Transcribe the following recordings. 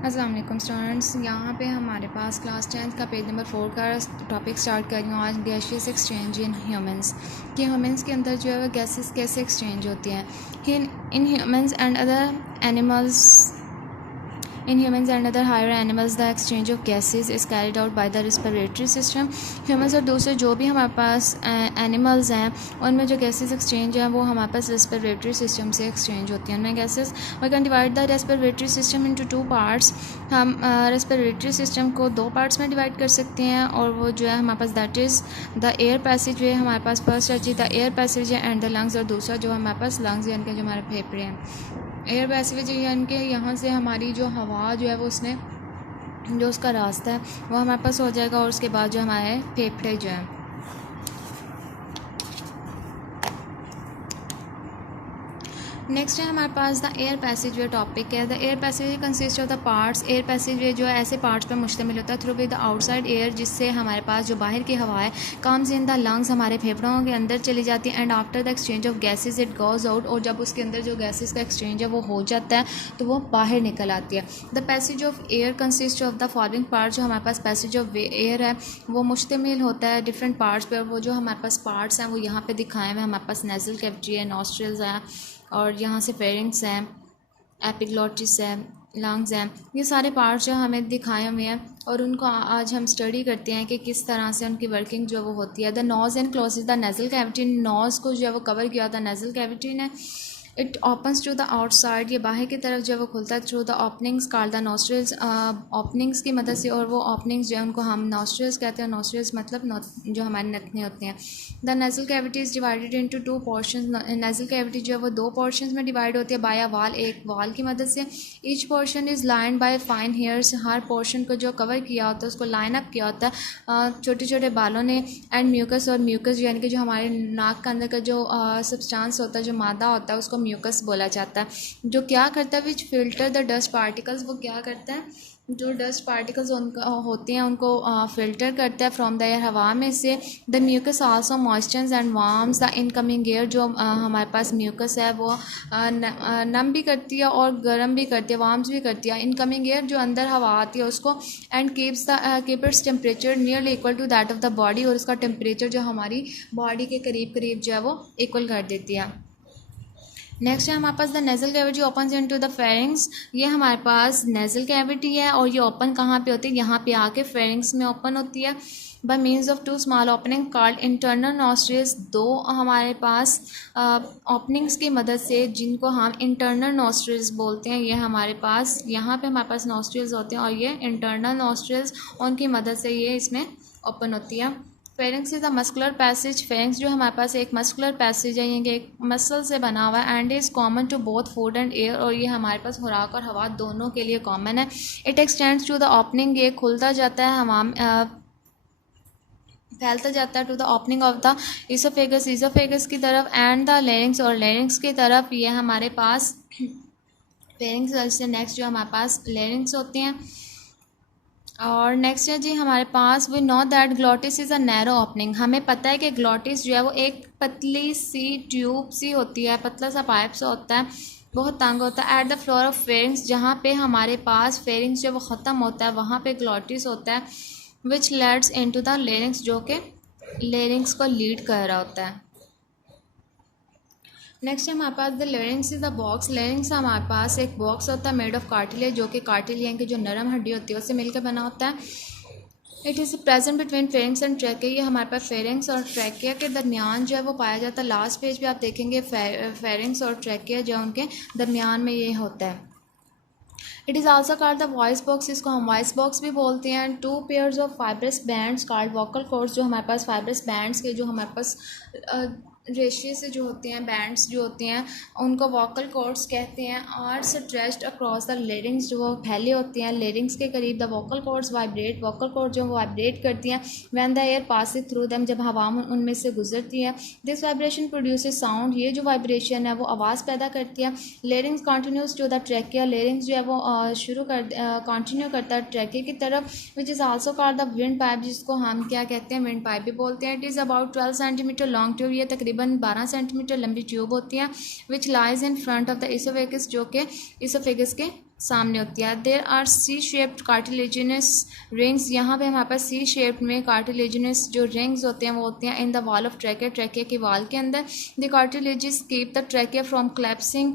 अस्सलाम वालेकुम स्टूडेंट्स, यहाँ पे हमारे पास क्लास 10th का पेज नंबर 4 का टॉपिक स्टार्ट कर रही हूँ आज। गैसियस एक्सचेंज इन ह्यूमंस कि ह्यूमंस के अंदर जो है वो गैसेस कैसे एक्सचेंज होती हैं। In humans and other animals In humans and other higher animals, the exchange of gases is carried out by the respiratory system. Humans और दूसरे जो भी हमारे पास एनिमल्स हैं उनमें जो गैसेस एक्सचेंज है वो हमारे पास रेस्पिरेटरी सिस्टम से एक्सचेंज होती हैं। उनमें gases we can divide the respiratory system into 2 parts. हम रेस्पिरेटरी सिस्टम को 2 पार्ट्स में डिवाइड कर सकते हैं और वो जो है हमारे पास that is the air passage way हमारे पास फर्स्ट है द एयर पैसेज है एंड द लंग्स, और दूसरा जो हमारे पास लंग्स यानी कि जो हमारे फेफड़े हैं। एयर पैसेज यानी कि यहाँ से हमारी जो हवा जो है वो उसने जो उसका रास्ता है वो हमारे पास हो जाएगा, और उसके बाद जो हमारे फेफड़े जो हैं। नेक्स्ट है हमारे पास the air passage way topic है। The air passage consist of the parts. Air passage way जो है ऐसे पार्ट्स पर मुश्तमिल होता है through with the outside air, जिससे हमारे पास जो बाहर की हवा है कम्स इन द लंग्स, हमारे फेफड़ों के अंदर चली जाती है। And after the exchange of gases it goes out, और जब उसके अंदर जो गैसेज का एक्सचेंज है वो हो जाता है तो वो बाहर निकल आती है। The passage of air consist of the following part. जो हमारे पास पैसेज ऑफ एयर है वो मुश्तमिल होता है डिफरेंट पार्ट्स पर। वो जो हमारे पास पार्ट्स हैं वो यहाँ पे दिखाए हुए। हमारे पास नेज़ल कैविटी है, नॉस्ट्रल्स हैं, और यहाँ से फेरिंग्स हैं, एपिग्लॉटिस है, लंग्स हैं। ये सारे पार्ट्स जो हमें दिखाए हुए हैं और उनको आज हम स्टडी करते हैं कि किस तरह से उनकी वर्किंग जो वो होती है। The nose and closes the nasal cavity. Nose को जो है वो कवर किया होता है नेज़ल कैविटी ने। It opens to the outside, ये बाहर की तरफ जो है वो खुलता है through the openings called the nostrils, openings की मदद से, और वो ओपनिंग्स जो है उनको हम नोस्ट्रल्स कहते हैं। नोस्ट्रल्स मतलब जो हमारी नथने होते हैं। The nasal cavity is divided into 2 portions. Nasal cavity जो है वो 2 पोर्शंस में डिवाइड होती है बाय अ वाल, एक वाल की मदद से। Each portion is line by fine hairs. Her portion को जो कवर किया होता है उसको लाइन अप किया होता है छोटे छोटे बालों ने। एंड म्यूकस, और म्यूकस यानी कि जो हमारे नाक के अंदर का जो सब्सटेंस होता है, जो मादा होता है, उसको म्यूकस बोला जाता है। जो क्या करता है विच फिल्टर द डस्ट पार्टिकल्स, वो क्या करता है जो डस्ट पार्टिकल्स उनका होते हैं उनको फ़िल्टर करता है फ्रॉम द एयर, हवा में से। The mucus also moistures and warms the incoming air. जो हमारे पास म्यूकस है वो नम भी करती है और गर्म भी करती है, वार्म्स भी करती है इनकमिंग एयर जो अंदर हवा आती है उसको। And keep its temperature nearly equal to that of the body, और उसका टेम्परेचर जो हमारी बॉडी के करीब करीब जो है वो इक्वल कर देती है। नेक्स्ट है हमारे पास the nasal cavity opens into the pharynx. ये हमारे पास नेज़ल कैविटी है और ये ओपन कहाँ पे होती है, यहाँ पे आके फेरिंग्स में ओपन होती है bye means of 2 small opening called internal nostrils. 2 हमारे पास ओपनिंग्स की मदद से जिनको हम इंटरनल नॉस्ट्रल्स बोलते हैं, ये हमारे पास यहाँ पे हमारे पास नॉस्ट्रल्स होते हैं और ये इंटरनल नॉस्ट्रल्स, उनकी मदद से ये इसमें ओपन होती है। Pharynx is the muscular passage. Pharynx जो हमारे पास एक मस्कुलर पैसेज है, ये एक मसल से बना हुआ है। And is common to both food and air, और ये हमारे पास खुराक और हवा दोनों के लिए कॉमन है। It extends to the opening, ये खुलता जाता है हवा फैलता जाता है to the opening of the oesophagus, oesophagus की तरफ। एंड द लेरिंग्स, और लेरिंग्स की तरफ। ये हमारे पास फेरिंग्स से नेक्स्ट जो हमारे पास लेरिंग्स होते हैं। और नेक्स्ट है जी हमारे पास we know that glottis is a narrow opening. हमें पता है कि ग्लॉटिस जो है वो एक पतली सी ट्यूब सी होती है, पतला सा पाइप सा होता है, बहुत तंग होता है। At the floor of pharynx, जहाँ पे हमारे पास फेरिंग्स जो वो ख़त्म होता है वहाँ पे ग्लॉटिस होता है, which leads into the larynx, जो कि लेरिंग्स को लीड कर रहा होता है। नेक्स्ट है हमारे पास the larynx is the box. Larynx हमारे पास एक बॉक्स होता है मेड ऑफ कार्टिलेज, जो कि कार्टिलेज की जो नरम हड्डी होती है उससे मिलकर बना होता है। It is present between pharynx and trachea. ये हमारे पास फेरिंग्स और ट्रैकिया के दरमियान जो है वो पाया जाता है। लास्ट पेज पे आप देखेंगे फेरिंग्स और ट्रैकिया जो उनके दरमियान में ये होता है। It is also called the voice box, इसको हम वॉइस बॉक्स भी बोलते हैं। 2 pairs of fibrous bands called vocal cords. जो हमारे पास फाइब्रस बैंड्स के जो हमारे पास रेशिए से जो होते हैं बैंड्स जो होते हैं उनको वोकल कॉर्ड्स कहते हैं। Are stretched across the larynx, जो वो फैले होते हैं लेरिंग्स के करीब। The vocal cords vibrate, vocal cord जो वाइब्रेट करती हैं when the air passing through them, जब हवा उनमें से गुजरती है। दिस वाइब्रेशन प्रोड्यूसेस साउंड, ये जो वाइब्रेशन है वो आवाज़ पैदा करती है। Larynx continues to the trachea, larynx जो है वो कंटिन्यू करता है ट्रैकिया की तरफ। Which is also called the windpipe, जिसको हम क्या कहते हैं विंड पाइप भी बोलते हैं। It is about 12 centimetre long tube, ये तकरीबन 12 सेंटीमीटर लंबी ट्यूब होती है। Which lies in front of the oesophagus, जो कि इसोफेगस के सामने होती है। There are C shaped cartilaginous rings, यहाँ पे हमारे पास सी शेप्ड में कार्टिलेजिनस जो रिंग्स होते हैं वो होते हैं in the wall of trachea, trachea के वाल के अंदर। The cartilages keep the trachea from क्लैप्सिंग।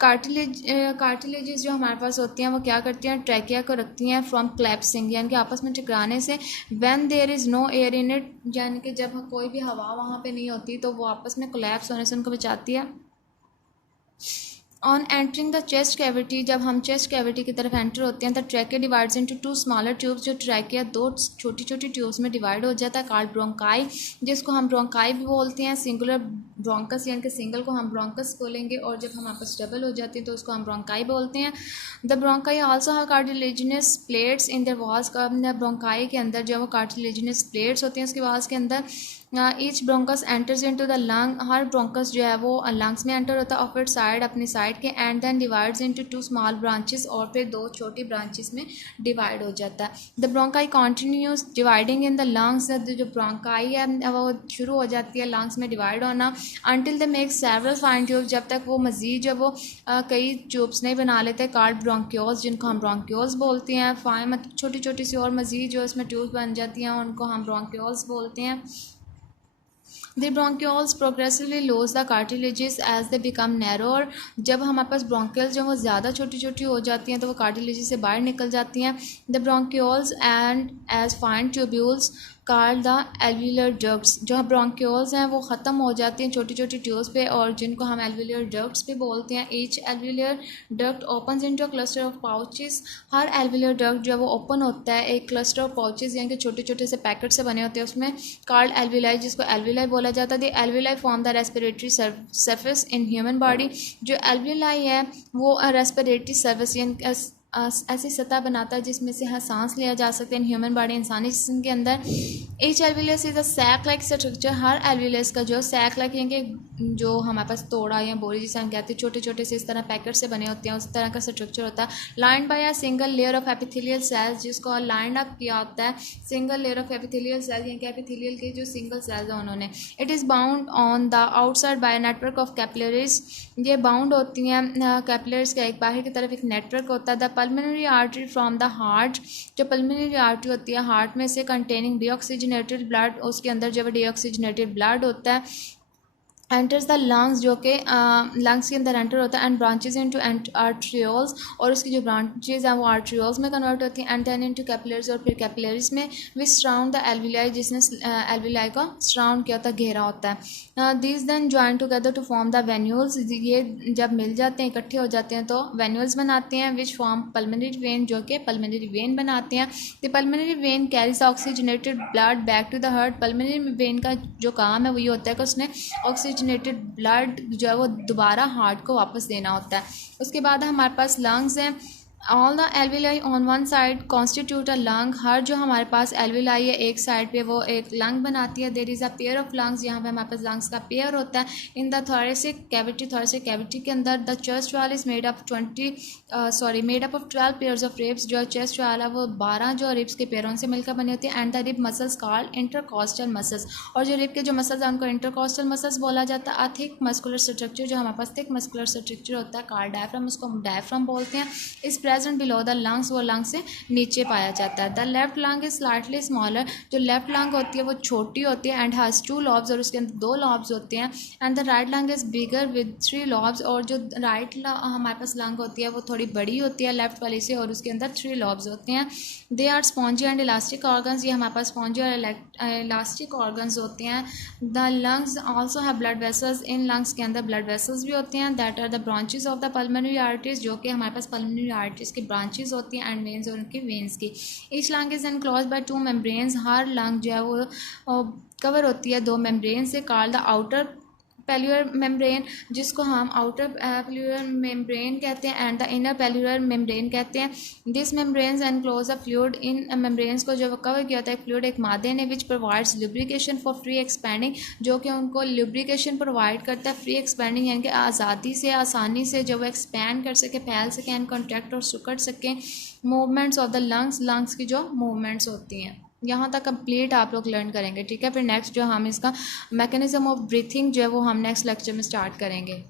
Cartilages जो हमारे पास होती हैं वो क्या करती हैं, ट्रैकिया को रखती हैं फ्रॉम क्लैप्सिंग, यानी कि आपस में टकराने से। When there is no air in it, यानी कि जब कोई भी हवा वहाँ पे नहीं होती तो वो आपस में कोलैप्स होने से उनको बचाती है। On entering the chest cavity, जब हम चेस्ट कैविटी की तरफ एंटर होते हैं, the trachea divides into to smaller tubes, जो ट्रैकिया दो छोटी छोटी ट्यूब्स में डिवाइड हो जाता है, कॉल्ड ब्रोंकाई, जिसको हम ब्रोंकाई भी बोलते हैं। सिंगुलर ब्रोंकस, यानी कि सिंगल को हम ब्रोंकस बोलेंगे, और जब हमारे पास डबल हो जाती है तो उसको हम ब्रोंकाई बोलते हैं। The bronchi also have cartilaginous plates in their walls, bronchi के अंदर जो वो कार्टिलेजिनस प्लेट्स होती हैं उसके वॉल्स के अंदर। Each bronchus enters into the lung, हर ब्रोंकस जो है वो लंग्स में एंटर होता है ऑफ इट साइड, अपनी साइड के, and then divides into two small branches, और फिर दो छोटी ब्रांचेस में डिवाइड हो जाता है। The bronchi continuous dividing in the lungs, जो ब्रोंकाई है वो शुरू हो जाती है लंग्स में डिवाइड होना, until the make several fine tubes, जब तक वो मजीद जब वो कई ट्यूब्स नहीं बना लेते, कॉल्ड ब्रोंक्यूल्स, जिनको हम ब्रोंक्यूल्स बोलते हैं। फाइन मतलब छोटी छोटी सी और मजीद जो इसमें ट्यूब्स बन जाती हैं उनको हम ब्रोंक्यूल्स बोलते हैं। The bronchioles progressively lose the cartilages as they become narrower, जब हमारे पास ब्रोंकियल्स जो वो ज़्यादा छोटी छोटी हो जाती हैं तो वो कार्टिलेजेस से बाहर निकल जाती हैं। The bronchioles and as fine tubules called the alveolar ducts, जो ब्रोंक्यूल्स हैं वो ख़त्म हो जाती हैं छोटी छोटी ट्यूब्स पे, और जिनको हम एल्विलर डक्ट्स पे बोलते हैं। Each alveolar duct opens into a cluster of pouches, her alveolar duct जो है वो ओपन होता है एक क्लस्टर ऑफ पाउचेस, यानी कि छोटे छोटे से पैकेट से बने होते हैं उसमें, कॉल्ड एल्विलाई, जिसको एल्विलाई बोला जाता है। The alveoli form the respiratory surface in human body, जो एल्विलाई है वो रेस्पिरेटरी सर्फेस यानी ऐसी सतह बनाता है जिसमें से सांस लिया जा सकता है इन ह्यूमन बॉडी, इंसानी जिस्म के अंदर। Each alveolus is a sac like structure, हर एल्विलस का जो सैक लाइक यानी जो हमारे पास तोड़ा या बोरी जिसे हम कहते हैं, छोटे छोटे से इस तरह पैकेट से बने होते हैं, उस तरह का स्ट्रक्चर होता है। Lined by a single layer of epithelial cells, जिसको लाइंड अप किया होता है single layer of epithelial cells, यानी कि एपिथेलियल के जो सिंगल सेल्स हैं उन्होंने। It is bound on the outside by network of capillaries, ये बाउंड होती हैं कैपिलरीज का एक बाहर की तरफ एक नेटवर्क होता है। The pulmonary artery from the heart, जो पल्मोनरी आर्टरी होती है हार्ट में से, कंटेनिंग डीऑक्सीजनेटेड ब्लड, उसके अंदर जब डीऑक्सीजनेटेड ब्लड होता है, एंटर्स द लंग्स, जो कि लंग्स के अंदर एंटर होता है, एंड ब्रांचेज इनटू आर्ट्रियोल्स, और उसकी जो ब्रांचेज हैं वो आर्ट्रियोल्स में कन्वर्ट होती हैं, एंड देन इनटू कैपिलरीज, और फिर कैपिलरीज में, विच सराउंड द एल्विलाई, जिसने एल्विलाई का सराउंड किया होता है, घेरा होता है। These then join together to form the venules, ये जब मिल जाते हैं इकट्ठे हो जाते हैं तो वेन्यूल्स बनाते हैं, विच फॉर्म पल्मोनरी वेन, जो कि पल्मोनरी वेन बनाते हैं। The pulmonary vein carries oxygenated blood back to the heart, pulmonary vein का जो काम है वो ये होता है कि उसने ऑक्सीजनेटेड ब्लड जो है वो दोबारा हार्ट को वापस देना होता है। उसके बाद हमारे पास लंग्स हैं। All the alveoli on one side constitute a lung, हर जो हमारे पास एल्विलाई है एक साइड पे वो एक लंग बनाती है। There is a pair of lungs, यहाँ पे हमारे पास लंग्स का पेयर होता है। इन द थोरेसिक कैविटी के अंदर the chest wall is made up of 12 pairs of ribs, जो चेस्ट वॉल है वो 12 जो रिब्स के पेयरों से मिलकर बनी होती है। And the rib muscles called intercostal muscles, और जो रिब के जो मसल्स हैं उनको इंटरकॉस्टल मसल्स बोला जाता है। थिक मस्कुलर स्ट्रक्चर, जो हमारे पास थिक मस्कुलर स्ट्रक्चर होता है कॉल्ड डायफ्राम, उसको हम डायफ्राम बोलते हैं। इस प्रेजेंट बिलो द लंग्स, वो लंग से नीचे पाया जाता है। The left lung is slightly smaller, जो लेफ्ट लंग होती है वो छोटी होती है, एंड हैज़ 2 लॉब्स, और उसके अंदर 2 लॉब्स होते हैं। And the right lung is bigger with 3 lobes, और जो राइट हमारे पास लंग होती है वो थोड़ी बड़ी होती है लेफ्ट वाली से, और उसके अंदर 3 लॉब्स होते हैं। They are spongy and elastic organs, ये हमारे पास स्पॉन्जी और इलास्टिक ऑर्गन्स होते हैं। The lungs also have blood vessels, इन लंग्स के अंदर ब्लड वेसल्स भी होते हैं। That are the branches of the pulmonary arteries, जो कि हमारे पास पल्मोनरी आर्टरीज की ब्रांचेस होती हैं, एंड वेन्स, और उनकी वेन्स की। Each lung is enclosed by 2 membranes, हर लंग जो है वो कवर होती है 2 मेम्ब्रेन से, कॉल्ड द आउटर पेल्यूलर मेम्ब्रेन, जिसको हम आउटर पेल्यूलर मेम्ब्रेन कहते हैं, एंड द इनर पेल्यूलर मेम्ब्रेन कहते हैं। This membranes enclose a fluid, in membranes को जो कवर किया होता है फ्लूइड एक मादे ने, which provides lubrication for free expanding, जो कि उनको लुब्रिकेशन प्रोवाइड करता है फ्री एक्सपैंडिंग, यानी कि आज़ादी से आसानी से जब वो एक्सपैंड कर सके, फैल सकें, एंड कॉन्ट्रैक्ट और सिकुड़ सकें। मूवमेंट्स ऑफ द लंग्स की जो मूवमेंट्स होती हैं, यहाँ तक कंप्लीट आप लोग लर्न करेंगे, ठीक है। फिर नेक्स्ट जो हम इसका मैकेनिज्म ऑफ ब्रीथिंग जो है वो हम नेक्स्ट लेक्चर में स्टार्ट करेंगे।